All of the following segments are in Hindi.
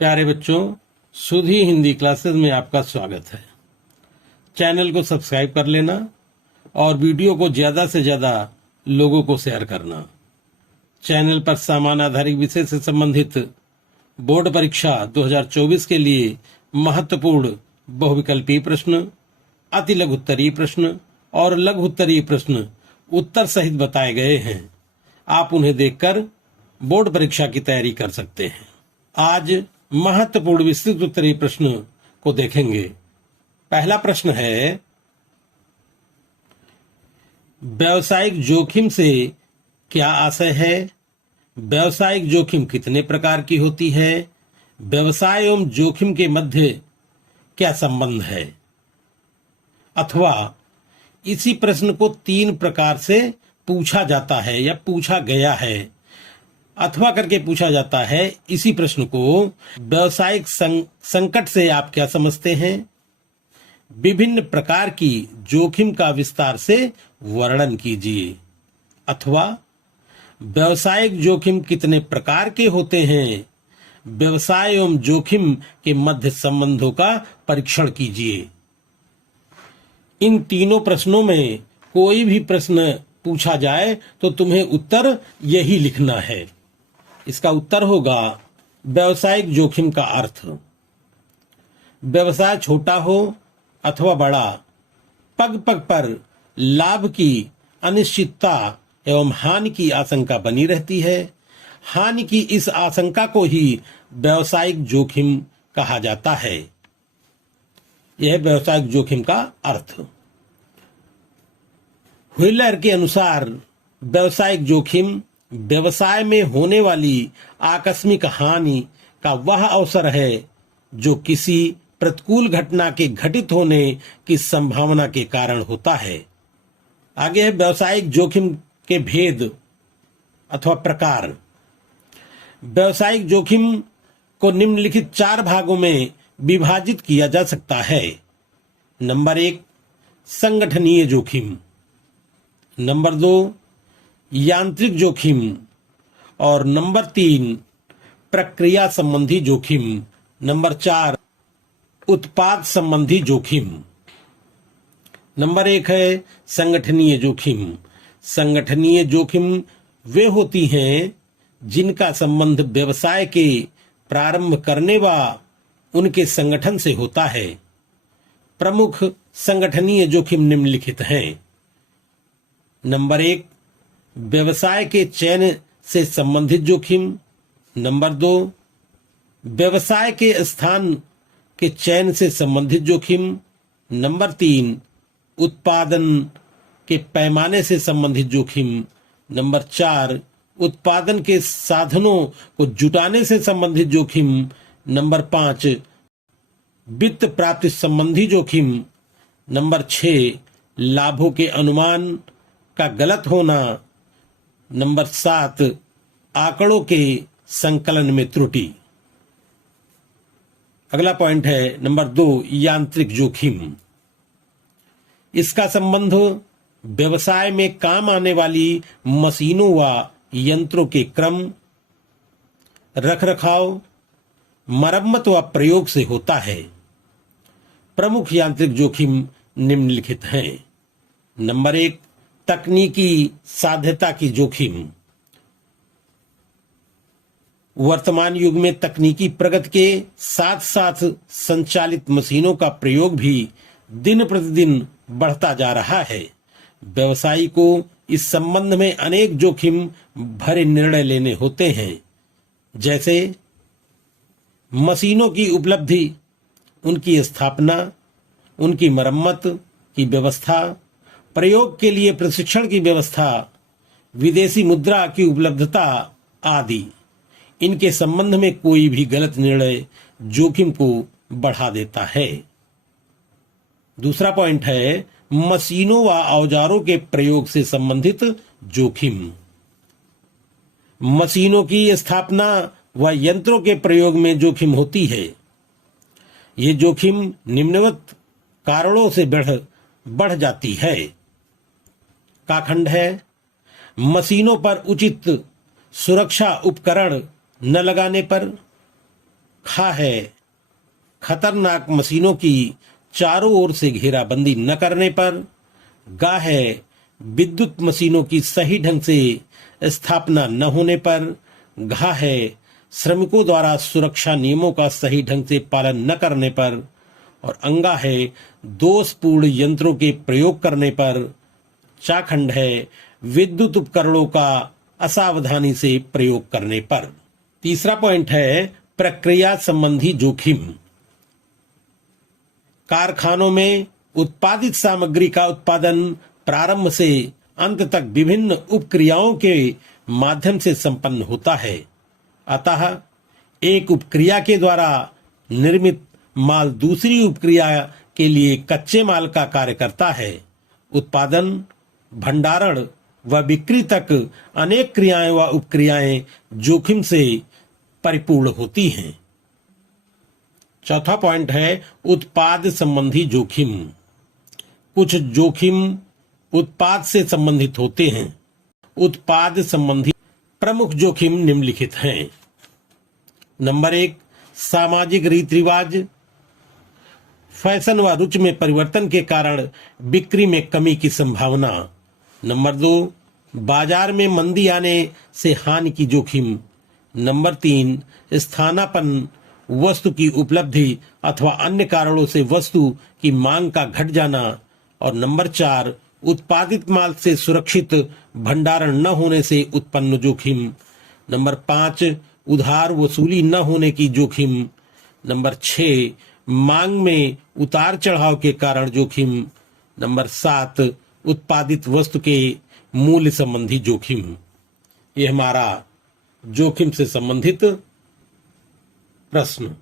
प्यारे बच्चों, सुधी हिंदी क्लासेस में आपका स्वागत है। चैनल को सब्सक्राइब कर लेना और वीडियो को ज्यादा से ज्यादा लोगों को शेयर करना। चैनल पर समान आधारित विषय से संबंधित बोर्ड परीक्षा 2024 के लिए महत्वपूर्ण बहुविकल्पीय प्रश्न, अति लघु उत्तरीय प्रश्न और लघु उत्तरीय प्रश्न उत्तर सहित बताए गए हैं। आप उन्हें देखकर बोर्ड परीक्षा की तैयारी कर सकते हैं। आज महत्वपूर्ण विस्तृत उत्तरीय प्रश्न को देखेंगे। पहला प्रश्न है, व्यावसायिक जोखिम से क्या आशय है? व्यावसायिक जोखिम कितने प्रकार की होती है? व्यवसाय एवं जोखिम के मध्य क्या संबंध है? अथवा इसी प्रश्न को 3 प्रकार से पूछा जाता है या पूछा गया है। अथवा करके पूछा जाता है। इसी प्रश्न को व्यावसायिक संकट से आप क्या समझते हैं? विभिन्न प्रकार की जोखिम का विस्तार से वर्णन कीजिए। अथवा व्यावसायिक जोखिम कितने प्रकार के होते हैं? व्यवसाय एवं जोखिम के मध्य संबंधों का परीक्षण कीजिए। इन तीनों प्रश्नों में कोई भी प्रश्न पूछा जाए तो तुम्हें उत्तर यही लिखना है। इसका उत्तर होगा व्यावसायिक जोखिम का अर्थ। व्यवसाय छोटा हो अथवा बड़ा, पग पग पर लाभ की अनिश्चितता एवं हानि की आशंका बनी रहती है। हानि की इस आशंका को ही व्यावसायिक जोखिम कहा जाता है। यह व्यावसायिक जोखिम का अर्थ। व्हीलर के अनुसार व्यावसायिक जोखिम व्यवसाय में होने वाली आकस्मिक हानि का वह अवसर है जो किसी प्रतिकूल घटना के घटित होने की संभावना के कारण होता है। आगे है व्यावसायिक जोखिम के भेद अथवा प्रकार। व्यावसायिक जोखिम को निम्नलिखित 4 भागों में विभाजित किया जा सकता है। नंबर 1, संगठनीय जोखिम। नंबर 2, यांत्रिक जोखिम। और नंबर 3, प्रक्रिया संबंधी जोखिम। नंबर 4, उत्पाद संबंधी जोखिम। नंबर 1 है संगठनीय जोखिम। संगठनीय जोखिम वे होती हैं जिनका संबंध व्यवसाय के प्रारंभ करने व उनके संगठन से होता है। प्रमुख संगठनीय जोखिम निम्नलिखित हैं। नंबर 1, व्यवसाय के चयन से संबंधित जोखिम। नंबर 2, व्यवसाय के स्थान के चयन से संबंधित जोखिम। नंबर 3, उत्पादन के पैमाने से संबंधित जोखिम। नंबर 4, उत्पादन के साधनों को जुटाने से संबंधित जोखिम। नंबर 5, वित्त प्राप्ति संबंधी जोखिम। नंबर 6, लाभों के अनुमान का गलत होना। नंबर 7, आंकड़ों के संकलन में त्रुटि। अगला पॉइंट है नंबर 2, यांत्रिक जोखिम। इसका संबंध व्यवसाय में काम आने वाली मशीनों व यंत्रों के क्रम, रखरखाव, मरम्मत व प्रयोग से होता है। प्रमुख यांत्रिक जोखिम निम्नलिखित हैं। नंबर 1, तकनीकी साध्यता की जोखिम। वर्तमान युग में तकनीकी प्रगति के साथ साथ संचालित मशीनों का प्रयोग भी दिन प्रतिदिन बढ़ता जा रहा है। व्यवसायी को इस संबंध में अनेक जोखिम भरे निर्णय लेने होते हैं, जैसे मशीनों की उपलब्धि, उनकी स्थापना, उनकी मरम्मत की व्यवस्था, प्रयोग के लिए प्रशिक्षण की व्यवस्था, विदेशी मुद्रा की उपलब्धता आदि। इनके संबंध में कोई भी गलत निर्णय जोखिम को बढ़ा देता है। दूसरा पॉइंट है मशीनों व औजारों के प्रयोग से संबंधित जोखिम। मशीनों की स्थापना व यंत्रों के प्रयोग में जोखिम होती है। ये जोखिम निम्नवत कारणों से बढ़ जाती है। का खंड है, मशीनों पर उचित सुरक्षा उपकरण न लगाने पर, ख है खतरनाक मशीनों की चारों ओर से घेराबंदी न करने पर। ग है विद्युत मशीनों की सही ढंग से स्थापना न होने पर। घ है श्रमिकों द्वारा सुरक्षा नियमों का सही ढंग से पालन न करने पर। और अंगा है दोषपूर्ण यंत्रों के प्रयोग करने पर। चाखंड है विद्युत उपकरणों का असावधानी से प्रयोग करने पर। तीसरा पॉइंट है प्रक्रिया संबंधी जोखिम। कारखानों में उत्पादित सामग्री का उत्पादन प्रारंभ से अंत तक विभिन्न उपक्रियाओं के माध्यम से संपन्न होता है। अतः एक उपक्रिया के द्वारा निर्मित माल दूसरी उपक्रिया के लिए कच्चे माल का कार्य करता है। उत्पादन, भंडारण व बिक्री तक अनेक क्रियाएं व उपक्रियाएं जोखिम से परिपूर्ण होती हैं। चौथा पॉइंट है उत्पाद संबंधी जोखिम। कुछ जोखिम उत्पाद से संबंधित होते हैं। उत्पाद संबंधी प्रमुख जोखिम निम्नलिखित हैं। नंबर 1, सामाजिक रीति रिवाज, फैशन व रुचि में परिवर्तन के कारण बिक्री में कमी की संभावना। नंबर 2, बाजार में मंदी आने से हानि की जोखिम। नंबर 3, स्थानापन्न वस्तु की उपलब्धि अथवा अन्य कारणों से वस्तु की मांग का घट जाना। और नंबर 4, उत्पादित माल से सुरक्षित भंडारण न होने से उत्पन्न जोखिम। नंबर 5, उधार वसूली न होने की जोखिम। नंबर 6, मांग में उतार चढ़ाव के कारण जोखिम। नंबर 7, उत्पादित वस्तु के मूल्य संबंधी जोखिम। ये हमारा जोखिम से संबंधित प्रश्न।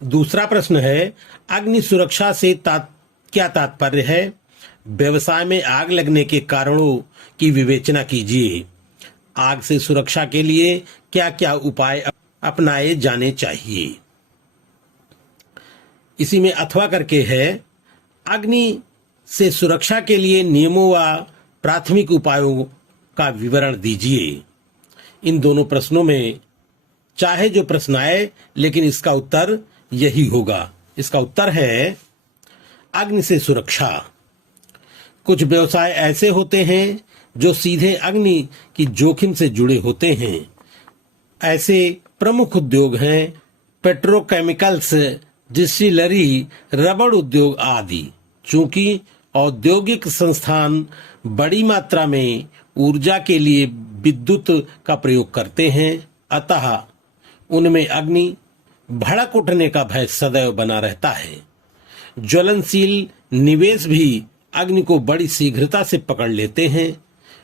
दूसरा प्रश्न है अग्नि सुरक्षा से क्या तात्पर्य है? व्यवसाय में आग लगने के कारणों की विवेचना कीजिए। आग से सुरक्षा के लिए क्या क्या उपाय अपनाए जाने चाहिए? इसी में अथवा करके है अग्नि से सुरक्षा के लिए नियमों व प्राथमिक उपायों का विवरण दीजिए। इन दोनों प्रश्नों में चाहे जो प्रश्न आए लेकिन इसका उत्तर यही होगा। इसका उत्तर है अग्नि से सुरक्षा। कुछ व्यवसाय ऐसे होते हैं जो सीधे अग्नि की जोखिम से जुड़े होते हैं। ऐसे प्रमुख उद्योग हैं पेट्रोकेमिकल्स, डिस्टिलरी, रबड़ उद्योग आदि। चूंकि औद्योगिक संस्थान बड़ी मात्रा में ऊर्जा के लिए विद्युत का प्रयोग करते हैं, अतः उनमें अग्नि भड़क उठने का भय सदैव बना रहता है। ज्वलनशील निवेश भी अग्नि को बड़ी शीघ्रता से पकड़ लेते हैं।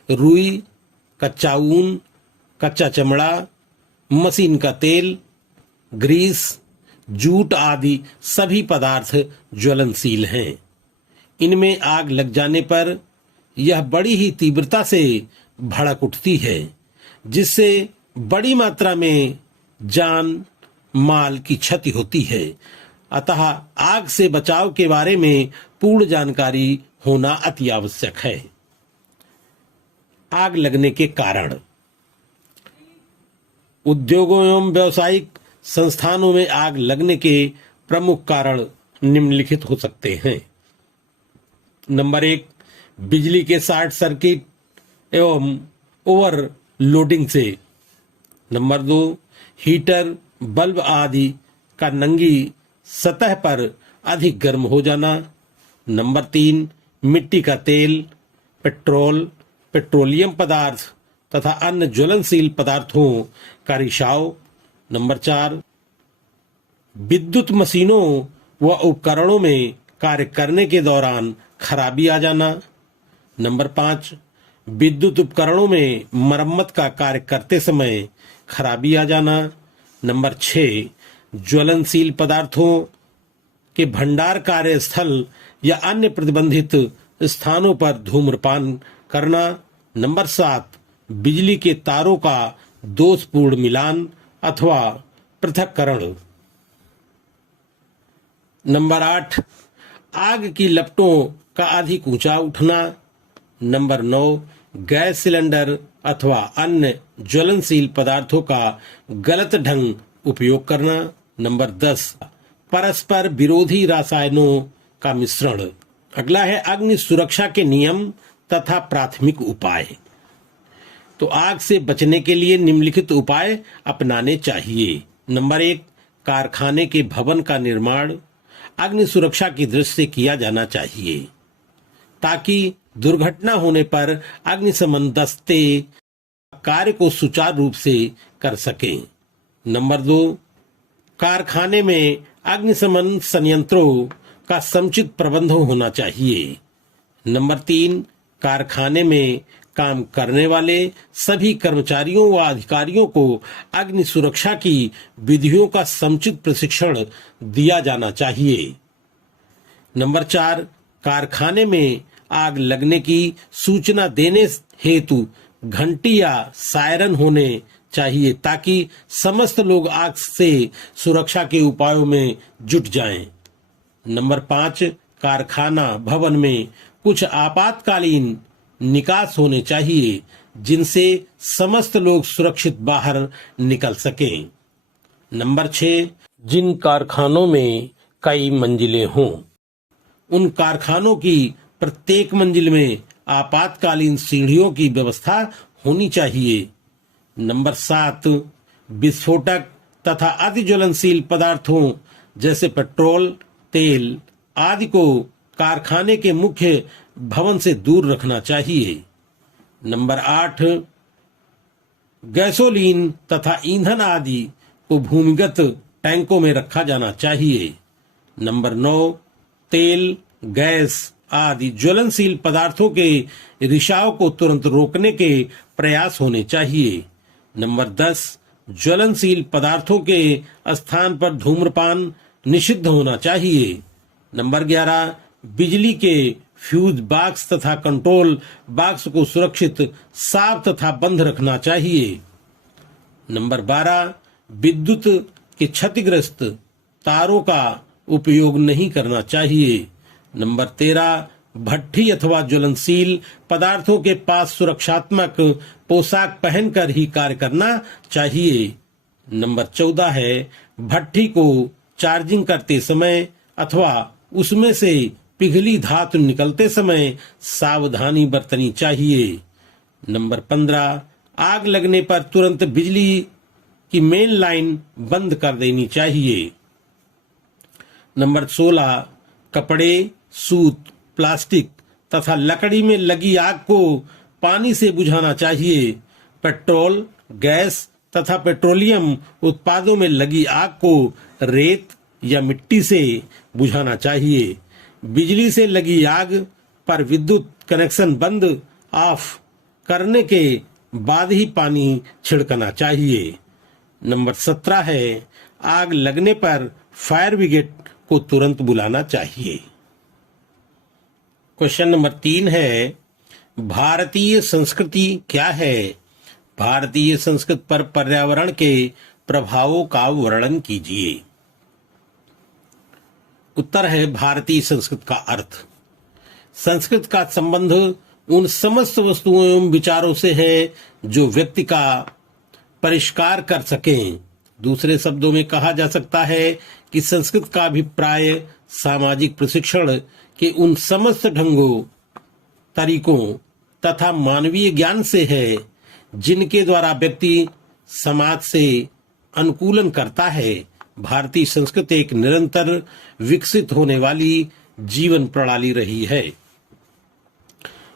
रुई, कच्चा ऊन, कच्चा चमड़ा, मशीन का तेल, ग्रीस, जूट आदि सभी पदार्थ ज्वलनशील हैं। इनमें आग लग जाने पर यह बड़ी ही तीव्रता से भड़क उठती है, जिससे बड़ी मात्रा में जान माल की क्षति होती है। अतः आग से बचाव के बारे में पूर्ण जानकारी होना अति आवश्यक है। आग लगने के कारण उद्योगों एवं व्यावसायिक संस्थानों में आग लगने के प्रमुख कारण निम्नलिखित हो सकते हैं। नंबर 1, बिजली के शॉर्ट सर्किट एवं ओवरलोडिंग से। नंबर 2, हीटर, बल्ब आदि का नंगी सतह पर अधिक गर्म हो जाना। नंबर 3, मिट्टी का तेल, पेट्रोल, पेट्रोलियम पदार्थ तथा अन्य ज्वलनशील पदार्थों का रिसाव। नंबर 4, विद्युत मशीनों व उपकरणों में कार्य करने के दौरान खराबी आ जाना। नंबर 5, विद्युत उपकरणों में मरम्मत का कार्य करते समय खराबी आ जाना। नंबर 6, ज्वलनशील पदार्थों के भंडार कार्यस्थल या अन्य प्रतिबंधित स्थानों पर धूम्रपान करना। नंबर 7, बिजली के तारों का दोषपूर्ण मिलान अथवा पृथक्करण। नंबर 8, आग की लपटों का अधिक ऊंचा उठना। नंबर 9, गैस सिलेंडर अथवा अन्य ज्वलनशील पदार्थों का गलत ढंग उपयोग करना। नंबर 10, परस्पर विरोधी रसायनों का मिश्रण। अगला है अग्नि सुरक्षा के नियम तथा प्राथमिक उपाय। तो आग से बचने के लिए निम्नलिखित उपाय अपनाने चाहिए। नंबर 1, कारखाने के भवन का निर्माण अग्नि सुरक्षा की दृष्टि से किया जाना चाहिए ताकि दुर्घटना होने पर अग्निशमन दस्ते कार्य को सुचारू रूप से कर सकें। नंबर 2, कारखाने में अग्निशमन संयंत्रों का समुचित प्रबंध होना चाहिए। नंबर 3, कारखाने में काम करने वाले सभी कर्मचारियों व अधिकारियों को अग्नि सुरक्षा की विधियों का समुचित प्रशिक्षण दिया जाना चाहिए। नंबर 4, कारखाने में आग लगने की सूचना देने हेतु घंटी या सायरन होने चाहिए ताकि समस्त लोग आग से सुरक्षा के उपायों में जुट जाएं। नंबर 5, कारखाना भवन में कुछ आपातकालीन निकास होने चाहिए जिनसे समस्त लोग सुरक्षित बाहर निकल सकें। नंबर 6, जिन कारखानों में कई मंजिलें हों उन कारखानों की प्रत्येक मंजिल में आपातकालीन सीढ़ियों की व्यवस्था होनी चाहिए। नंबर 7, विस्फोटक तथा अति ज्वलनशील पदार्थों जैसे पेट्रोल, तेल आदि को कारखाने के मुख्य भवन से दूर रखना चाहिए। नंबर 8, गैसोलीन तथा ईंधन आदि को भूमिगत टैंकों में रखा जाना चाहिए। नंबर 9, तेल, गैस आदि ज्वलनशील पदार्थों के रिसाव को तुरंत रोकने के प्रयास होने चाहिए। नंबर 10, ज्वलनशील पदार्थों के स्थान पर धूम्रपान निषिद्ध होना चाहिए। नंबर 11, बिजली के फ्यूज बॉक्स तथा कंट्रोल बॉक्स को सुरक्षित, साफ तथा बंद रखना चाहिए। नंबर 12, विद्युत के क्षतिग्रस्त तारों का उपयोग नहीं करना चाहिए। नंबर 13, भट्ठी अथवा ज्वलनशील पदार्थों के पास सुरक्षात्मक पोशाक पहनकर ही कार्य करना चाहिए। नंबर 14 है, भट्ठी को चार्जिंग करते समय अथवा उसमें से पिघली धातु निकलते समय सावधानी बरतनी चाहिए। नंबर 15, आग लगने पर तुरंत बिजली की मेन लाइन बंद कर देनी चाहिए। नंबर 16, कपड़े, सूत, प्लास्टिक तथा लकड़ी में लगी आग को पानी से बुझाना चाहिए। पेट्रोल, गैस तथा पेट्रोलियम उत्पादों में लगी आग को रेत या मिट्टी से बुझाना चाहिए। बिजली से लगी आग पर विद्युत कनेक्शन बंद ऑफ करने के बाद ही पानी छिड़कना चाहिए। नंबर 17 है, आग लगने पर फायर ब्रिगेड को तुरंत बुलाना चाहिए। क्वेश्चन नंबर 3 है, भारतीय संस्कृति क्या है? भारतीय संस्कृति पर पर्यावरण के प्रभावों का वर्णन कीजिए। उत्तर है, भारतीय संस्कृति का अर्थ। संस्कृत का संबंध उन समस्त वस्तुओं एवं विचारों से है जो व्यक्ति का परिष्कार कर सकें। दूसरे शब्दों में कहा जा सकता है कि संस्कृत का अभिप्राय सामाजिक प्रशिक्षण के उन समस्त ढंगों, तरीकों तथा मानवीय ज्ञान से है जिनके द्वारा व्यक्ति समाज से अनुकूलन करता है। भारतीय संस्कृति एक निरंतर विकसित होने वाली जीवन प्रणाली रही है।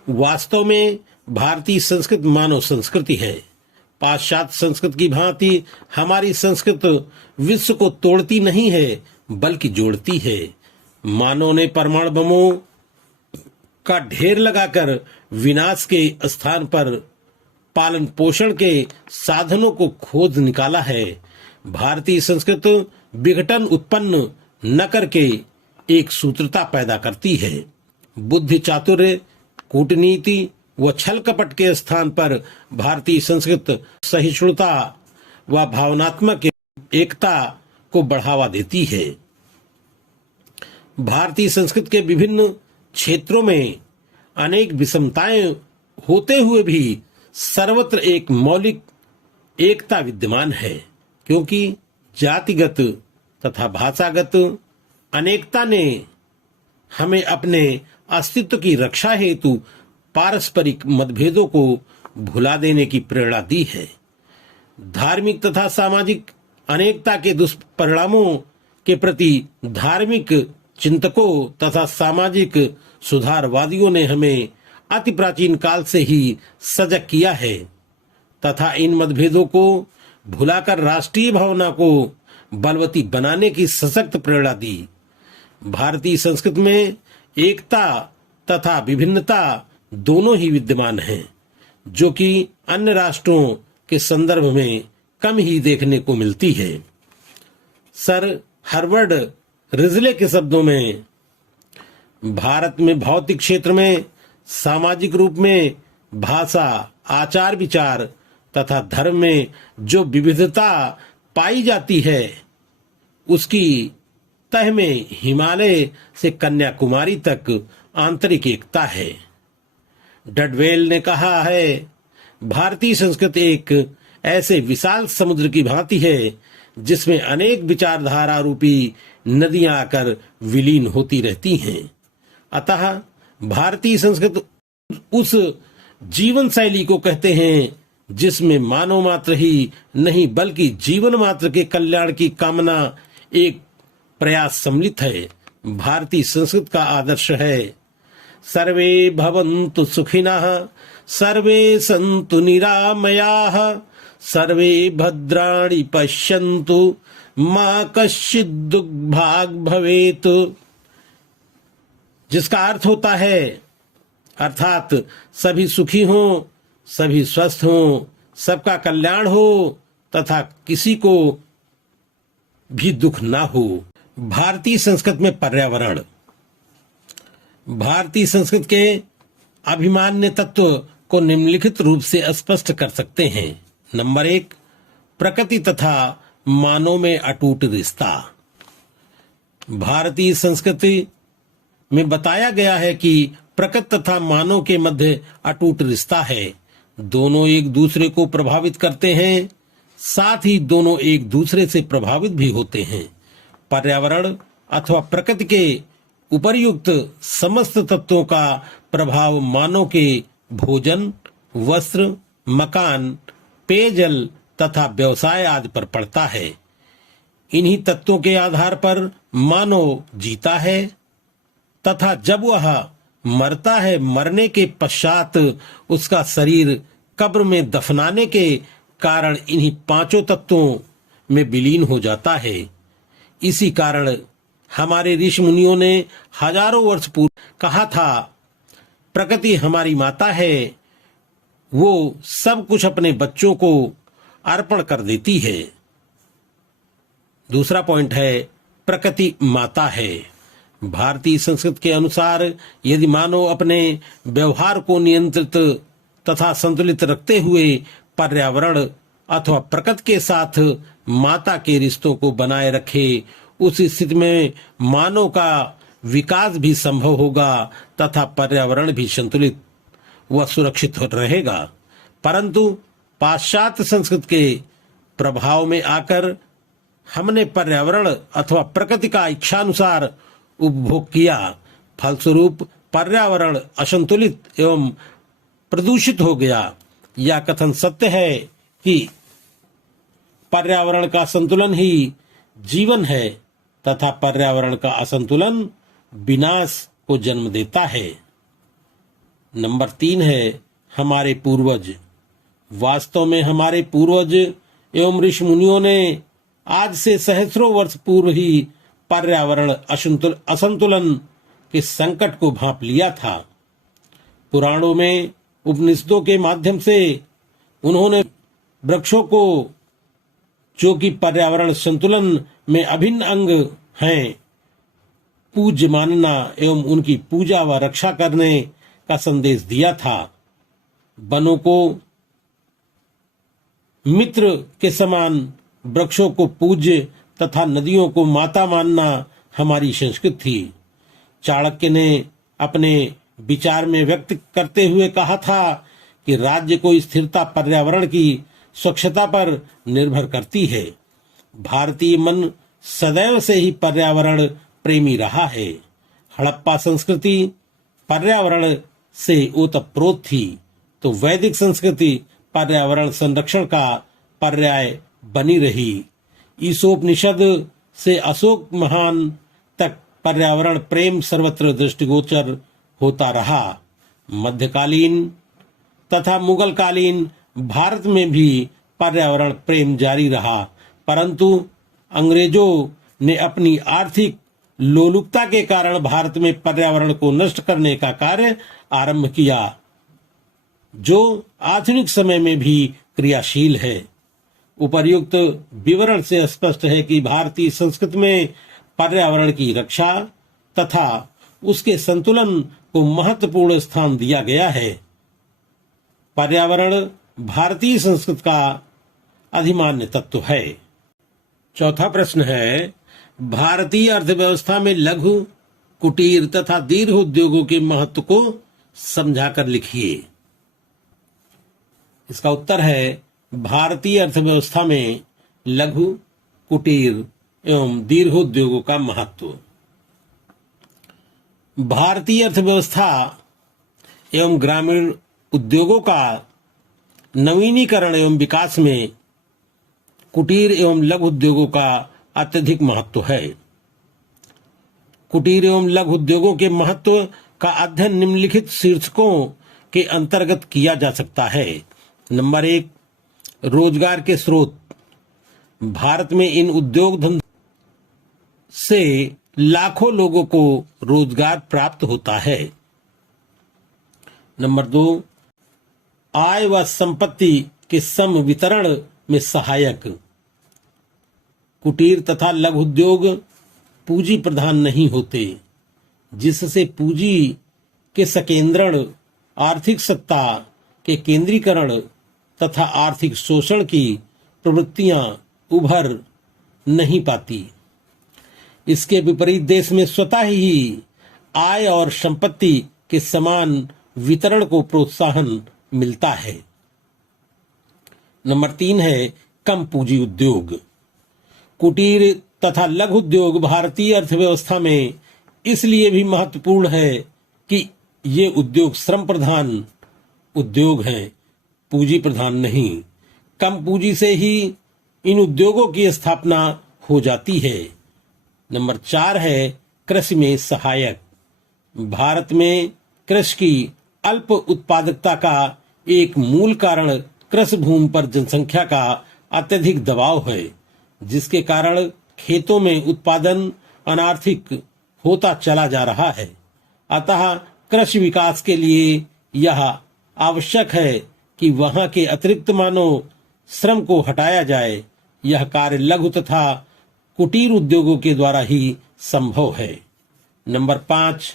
वास्तव में भारतीय संस्कृति मानव संस्कृति है। पाश्चात्य संस्कृति की भांति हमारी संस्कृति विश्व को तोड़ती नहीं है बल्कि जोड़ती है। मानव ने परमाणु बमों का ढेर लगाकर विनाश के स्थान पर पालन पोषण के साधनों को खोज निकाला है। भारतीय संस्कृति विघटन उत्पन्न न करके एक सूत्रता पैदा करती है। बुद्धि, चातुर्य, कूटनीति व छल कपट के स्थान पर भारतीय संस्कृति सहिष्णुता व भावनात्मक एकता को बढ़ावा देती है। भारतीय संस्कृति के विभिन्न क्षेत्रों में अनेक विषमताएं होते हुए भी सर्वत्र एक मौलिक एकता विद्यमान है, क्योंकि जातिगत तथा भाषागत अनेकता ने हमें अपने अस्तित्व की रक्षा हेतु पारस्परिक मतभेदों को भुला देने की प्रेरणा दी है। धार्मिक तथा सामाजिक अनेकता के दुष्परिणामों के प्रति धार्मिक चिंतकों तथा सामाजिक सुधारवादियों ने हमें अति प्राचीन काल से ही सजग किया है तथा इन मतभेदों को भुलाकर राष्ट्रीय भावना को बलवती बनाने की सशक्त प्रेरणा दी। भारतीय संस्कृति में एकता तथा विभिन्नता दोनों ही विद्यमान हैं, जो कि अन्य राष्ट्रों के संदर्भ में कम ही देखने को मिलती है। सर हर्बर्ट रिजले के शब्दों में भारत में भौतिक क्षेत्र में, सामाजिक रूप में, भाषा, आचार विचार तथा धर्म में जो विविधता पाई जाती है उसकी तह में हिमालय से कन्याकुमारी तक आंतरिक एकता है। डडवेल ने कहा है, भारतीय संस्कृति एक ऐसे विशाल समुद्र की भांति है जिसमें अनेक विचारधारा रूपी नदियां आकर विलीन होती रहती हैं। अतः भारतीय संस्कृति उस जीवन शैली को कहते हैं जिसमें मानव मात्र ही नहीं बल्कि जीवन मात्र के कल्याण की कामना एक प्रयास सम्मिलित है। भारतीय संस्कृति का आदर्श है, सर्वे भवन्तु सुखिनः, सर्वे सन्तु निरामयाः, सर्वे भद्राणि पश्यन्तु, मा कश्चित् दुर्भाग् भवेत्। जिसका अर्थ होता है अर्थात सभी सुखी हों, सभी स्वस्थ हों, सबका कल्याण हो तथा किसी को भी दुख ना हो। भारतीय संस्कृति में पर्यावरण। भारतीय संस्कृति के अभिमान्य तत्व को निम्नलिखित रूप से स्पष्ट कर सकते हैं। नंबर 1, प्रकृति तथा मानव में अटूट रिश्ता। भारतीय संस्कृति में बताया गया है कि प्रकृति तथा मानव के मध्य अटूट रिश्ता है। दोनों एक दूसरे को प्रभावित करते हैं, साथ ही दोनों एक दूसरे से प्रभावित भी होते हैं। पर्यावरण अथवा प्रकृति के उपर्युक्त समस्त तत्वों का प्रभाव मानव के भोजन, वस्त्र, मकान, पेयजल तथा व्यवसाय आदि पर पड़ता है। इन्हीं तत्वों के आधार पर मानव जीता है तथा जब वह मरता है, मरने के पश्चात उसका शरीर कब्र में दफनाने के कारण इन्हीं पांचों तत्वों में विलीन हो जाता है। इसी कारण हमारे ऋषि मुनियों ने हजारों वर्ष पूर्व कहा था, प्रकृति हमारी माता है, वो सब कुछ अपने बच्चों को अर्पण कर देती है। दूसरा पॉइंट है, प्रकृति माता है। भारतीय संस्कृति के अनुसार यदि मानव अपने व्यवहार को नियंत्रित तथा संतुलित रखते हुए पर्यावरण अथवा प्रकृति के साथ माता के रिश्तों को बनाए रखे, उस स्थिति में मानव का विकास भी संभव होगा तथा पर्यावरण भी संतुलित व सुरक्षित रहेगा। परंतु पाश्चात्य संस्कृति के प्रभाव में आकर हमने पर्यावरण अथवा प्रकृति का इच्छानुसार उपभोग किया, फलस्वरूप पर्यावरण असंतुलित एवं प्रदूषित हो गया। यह कथन सत्य है कि पर्यावरण का संतुलन ही जीवन है तथा पर्यावरण का असंतुलन विनाश को जन्म देता है। नंबर 3 है, हमारे पूर्वज। वास्तव में हमारे पूर्वज एवं ऋषि मुनियों ने आज से सहस्रों वर्ष पूर्व ही पर्यावरण असंतुलन के संकट को भांप लिया था। पुराणों में, उपनिषदों के माध्यम से उन्होंने वृक्षों को, जो कि पर्यावरण संतुलन में अभिन्न अंग हैं, पूज्य मानना एवं उनकी पूजा व रक्षा करने का संदेश दिया था। वनों को मित्र के समान, वृक्षों को पूज्य तथा नदियों को माता मानना हमारी संस्कृति थी। चाणक्य ने अपने विचार में व्यक्त करते हुए कहा था कि राज्य को स्थिरता पर्यावरण की स्वच्छता पर निर्भर करती है। भारतीय मन सदैव से ही पर्यावरण प्रेमी रहा है। हड़प्पा संस्कृति पर्यावरण से ओतप्रोत थी, तो वैदिक संस्कृति पर्यावरण संरक्षण का पर्याय बनी रही। ईशोपनिषद से अशोक महान तक पर्यावरण प्रेम सर्वत्र दृष्टिगोचर होता रहा। मध्यकालीन तथा मुगल कालीन भारत में भी पर्यावरण प्रेम जारी रहा, परंतु अंग्रेजों ने अपनी आर्थिक लोलुपता के कारण भारत में पर्यावरण को नष्ट करने का कार्य आरंभ किया, जो आधुनिक समय में भी क्रियाशील है। उपर्युक्त विवरण से स्पष्ट है कि भारतीय संस्कृति में पर्यावरण की रक्षा तथा उसके संतुलन को महत्वपूर्ण स्थान दिया गया है। पर्यावरण भारतीय संस्कृति का अधिमान्य तत्व है। चौथा प्रश्न है, भारतीय अर्थव्यवस्था में लघु, कुटीर तथा दीर्घ उद्योगों के महत्व को समझाकर लिखिए। इसका उत्तर है, भारतीय अर्थव्यवस्था में लघु, कुटीर एवं दीर्घ उद्योगों का महत्व। भारतीय अर्थव्यवस्था एवं ग्रामीण उद्योगों का नवीनीकरण एवं विकास में कुटीर एवं लघु उद्योगों का अत्यधिक महत्व है। कुटीर एवं लघु उद्योगों के महत्व का अध्ययन निम्नलिखित शीर्षकों के अंतर्गत किया जा सकता है। नंबर 1, रोजगार के स्रोत। भारत में इन उद्योग धंधों से लाखों लोगों को रोजगार प्राप्त होता है। नंबर 2, आय व संपत्ति के सम वितरण में सहायक। कुटीर तथा लघु उद्योग पूंजी प्रधान नहीं होते, जिससे पूंजी के संकेंद्रण, आर्थिक सत्ता के केंद्रीकरण तथा आर्थिक शोषण की प्रवृत्तियां उभर नहीं पाती। इसके विपरीत देश में स्वतः ही आय और संपत्ति के समान वितरण को प्रोत्साहन मिलता है। नंबर 3 है कम पूंजी उद्योग। कुटीर तथा लघु उद्योग भारतीय अर्थव्यवस्था में इसलिए भी महत्वपूर्ण है कि ये उद्योग श्रम प्रधान उद्योग हैं, पूंजी प्रधान नहीं। कम पूंजी से ही इन उद्योगों की स्थापना हो जाती है। नंबर 4 है कृषि में सहायक। भारत में कृषि की अल्प उत्पादकता का एक मूल कारण कृषि भूमि पर जनसंख्या का अत्यधिक दबाव है, जिसके कारण खेतों में उत्पादन अनार्थिक होता चला जा रहा है। अतः कृषि विकास के लिए यह आवश्यक है कि वहां के अतिरिक्त मानव श्रम को हटाया जाए। यह कार्य लघु तथा कुटीर उद्योगों के द्वारा ही संभव है। नंबर 5,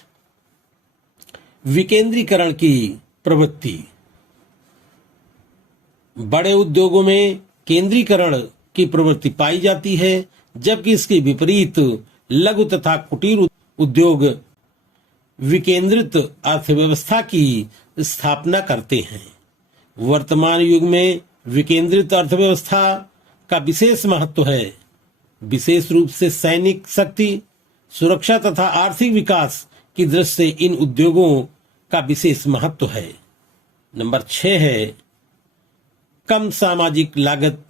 विकेंद्रीकरण की प्रवृत्ति। बड़े उद्योगों में केंद्रीकरण की प्रवृत्ति पाई जाती है, जबकि इसके विपरीत लघु तथा कुटीर उद्योग विकेंद्रित अर्थव्यवस्था की स्थापना करते हैं। वर्तमान युग में विकेंद्रित अर्थव्यवस्था का विशेष महत्व है, विशेष रूप से सैनिक शक्ति, सुरक्षा तथा आर्थिक विकास की दृष्टि से इन उद्योगों का विशेष महत्व है। नंबर 6 है कम सामाजिक लागत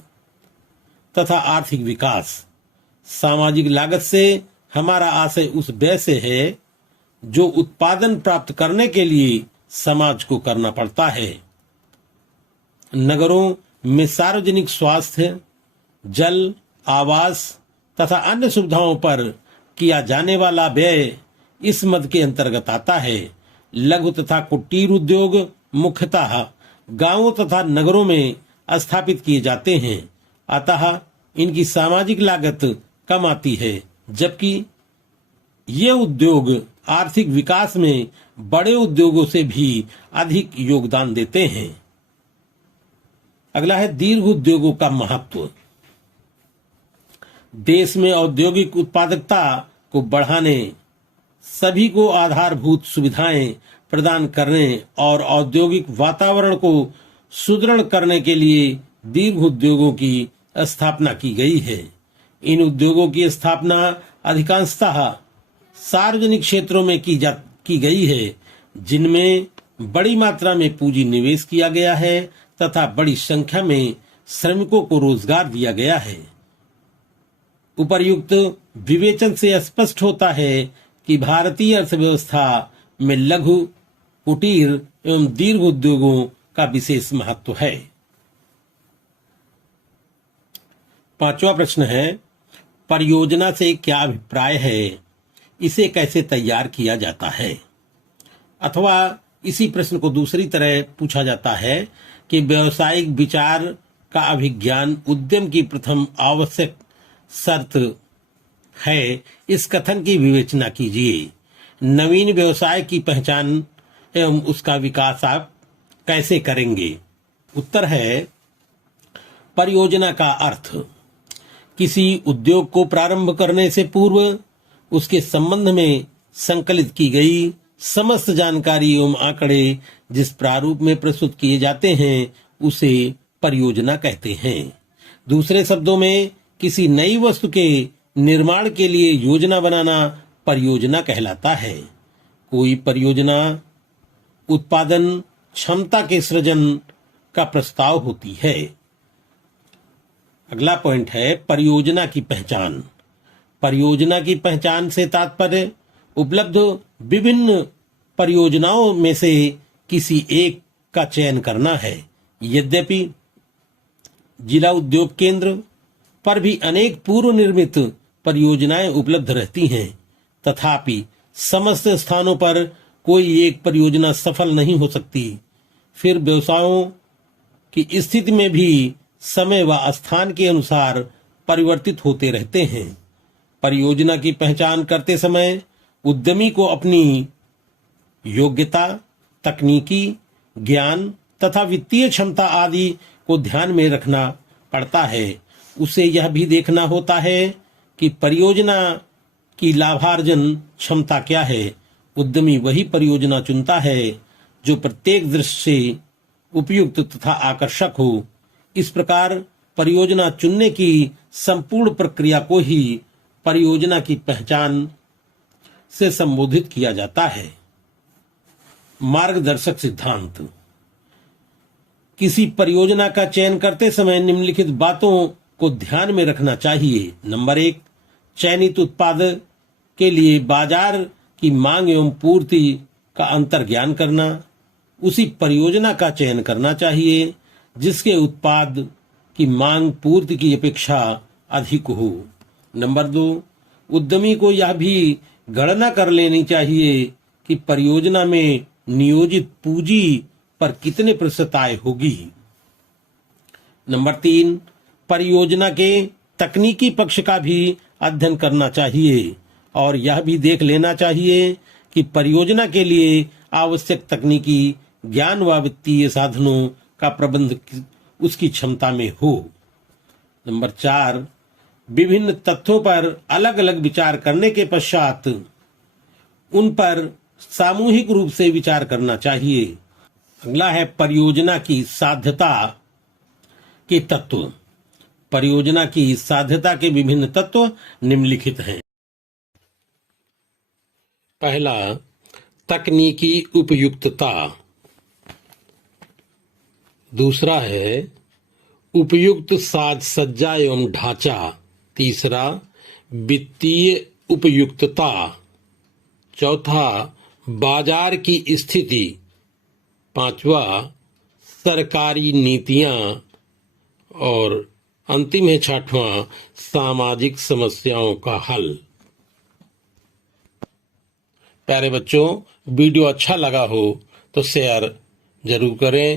तथा आर्थिक विकास। सामाजिक लागत से हमारा आशय उस व्यय से है जो उत्पादन प्राप्त करने के लिए समाज को करना पड़ता है। नगरों में सार्वजनिक स्वास्थ्य, जल, आवास तथा अन्य सुविधाओं पर किया जाने वाला व्यय इस मद के अंतर्गत आता है। लघु तथा कुटीर उद्योग मुख्यतः गांवों तथा नगरों में स्थापित किए जाते हैं, अतः इनकी सामाजिक लागत कम आती है, जबकि ये उद्योग आर्थिक विकास में बड़े उद्योगों से भी अधिक योगदान देते हैं। अगला है दीर्घ उद्योगों का महत्व। देश में औद्योगिक उत्पादकता को बढ़ाने, सभी को आधारभूत सुविधाएं प्रदान करने और औद्योगिक वातावरण को सुदृढ़ करने के लिए दीर्घ उद्योगों की स्थापना की गई है। इन उद्योगों की स्थापना अधिकांशतः सार्वजनिक क्षेत्रों में की गई है, जिनमें बड़ी मात्रा में पूंजी निवेश किया गया है तथा बड़ी संख्या में श्रमिकों को रोजगार दिया गया है। उपर्युक्त विवेचन से स्पष्ट होता है कि भारतीय अर्थव्यवस्था में लघु, कुटीर एवं दीर्घ उद्योगों का विशेष महत्व है। 5वां प्रश्न है, परियोजना से क्या अभिप्राय है, इसे कैसे तैयार किया जाता है? अथवा इसी प्रश्न को दूसरी तरह पूछा जाता है कि व्यावसायिक विचार का अभिज्ञान उद्यम की प्रथम आवश्यक शर्त है, इस कथन की विवेचना कीजिए। नवीन व्यवसाय की पहचान एवं उसका विकास आप कैसे करेंगे? उत्तर है, परियोजना का अर्थ किसी उद्योग को प्रारंभ करने से पूर्व उसके संबंध में संकलित की गई समस्त जानकारी एवं आंकड़े जिस प्रारूप में प्रस्तुत किए जाते हैं उसे परियोजना कहते हैं। दूसरे शब्दों में, किसी नई वस्तु के निर्माण के लिए योजना बनाना परियोजना कहलाता है। कोई परियोजना उत्पादन क्षमता के सृजन का प्रस्ताव होती है। अगला पॉइंट है, परियोजना की पहचान। परियोजना की पहचान से तात्पर्य उपलब्ध विभिन्न परियोजनाओं में से किसी एक का चयन करना है। यद्यपि जिला उद्योग केंद्र पर भी अनेक पूर्व निर्मित परियोजनाएं उपलब्ध रहती हैं, तथापि समस्त स्थानों पर कोई एक परियोजना सफल नहीं हो सकती। फिर व्यवसायों की स्थिति में भी समय व स्थान के अनुसार परिवर्तित होते रहते हैं। परियोजना की पहचान करते समय उद्यमी को अपनी योग्यता, तकनीकी ज्ञान तथा वित्तीय क्षमता आदि को ध्यान में रखना पड़ता है। उसे यह भी देखना होता है कि परियोजना की लाभार्जन क्षमता क्या है। उद्यमी वही परियोजना चुनता है जो प्रत्येक दृष्टि से उपयुक्त तथा आकर्षक हो। इस प्रकार परियोजना चुनने की संपूर्ण प्रक्रिया को ही परियोजना की पहचान से संबोधित किया जाता है। मार्गदर्शक सिद्धांत। किसी परियोजना का चयन करते समय निम्नलिखित बातों को ध्यान में रखना चाहिए। नंबर 1, चयनित उत्पाद के लिए बाजार की मांग एवं पूर्ति का अंतर ज्ञान करना। उसी परियोजना का चयन करना चाहिए जिसके उत्पाद की मांग पूर्ति की अपेक्षा अधिक हो। नंबर 2, उद्यमी को यह भी गणना कर लेनी चाहिए कि परियोजना में नियोजित पूंजी पर कितने प्रतिशत आय होगी। नंबर 3, परियोजना के तकनीकी पक्ष का भी अध्ययन करना चाहिए और यह भी देख लेना चाहिए कि परियोजना के लिए आवश्यक तकनीकी ज्ञान व वित्तीय साधनों का प्रबंध उसकी क्षमता में हो। नंबर 4, विभिन्न तथ्यों पर अलग अलग विचार करने के पश्चात उन पर सामूहिक रूप से विचार करना चाहिए। अगला है परियोजना की साध्यता के तत्व। परियोजना की साध्यता के विभिन्न तत्व निम्नलिखित हैं। पहला, तकनीकी उपयुक्तता। दूसरा है उपयुक्त साज सज्जा एवं ढांचा। तीसरा, वित्तीय उपयुक्तता। चौथा, बाजार की स्थिति। पांचवा, सरकारी नीतियां। और अंतिम है छठवां, सामाजिक समस्याओं का हल। प्यारे बच्चों, वीडियो अच्छा लगा हो तो शेयर जरूर करें।